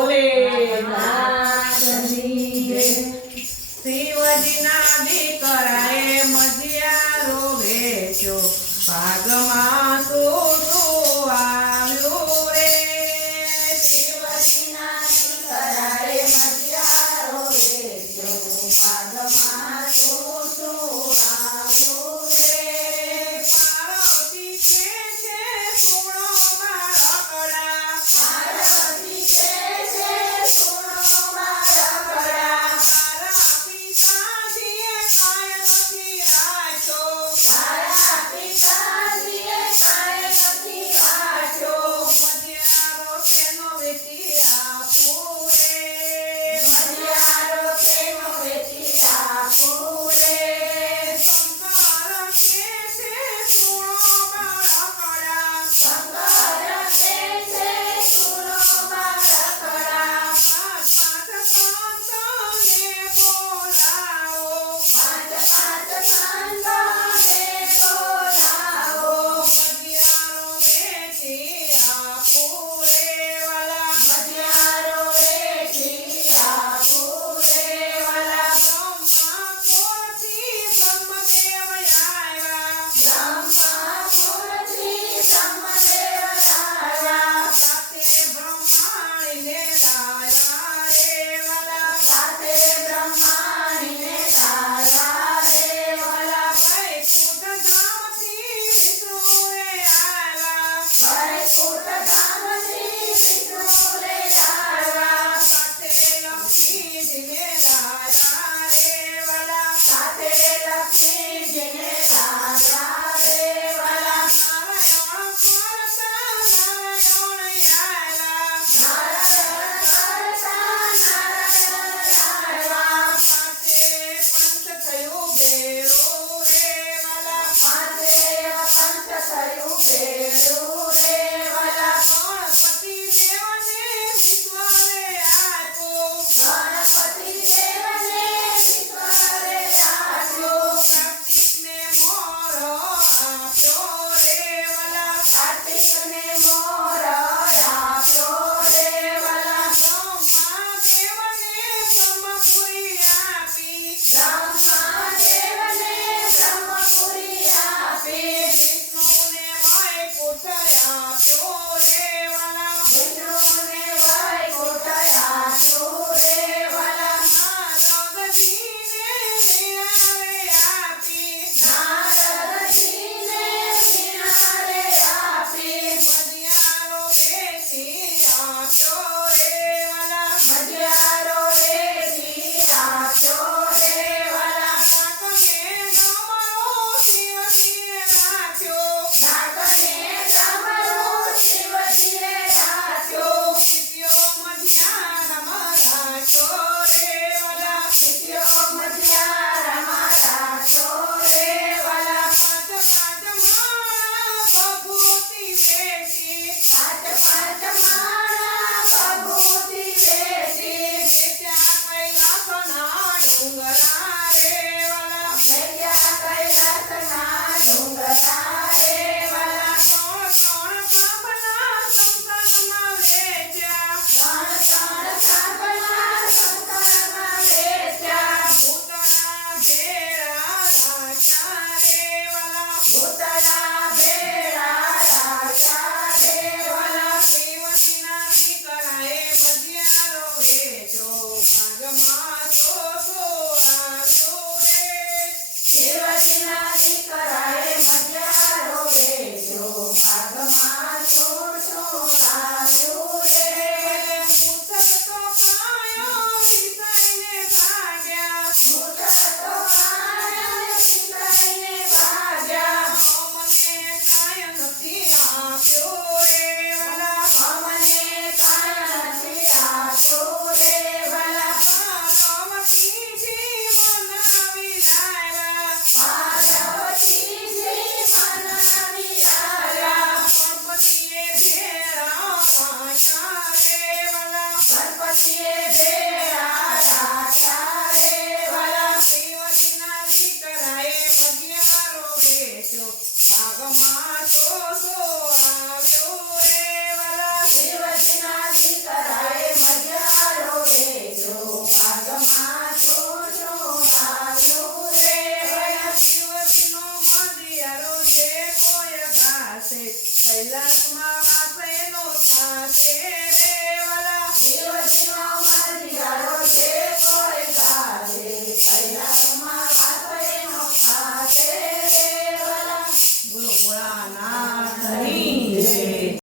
ભોલે શિવજીના દીકરાએ મજિયા રોવે છો ભાગમાં તો you.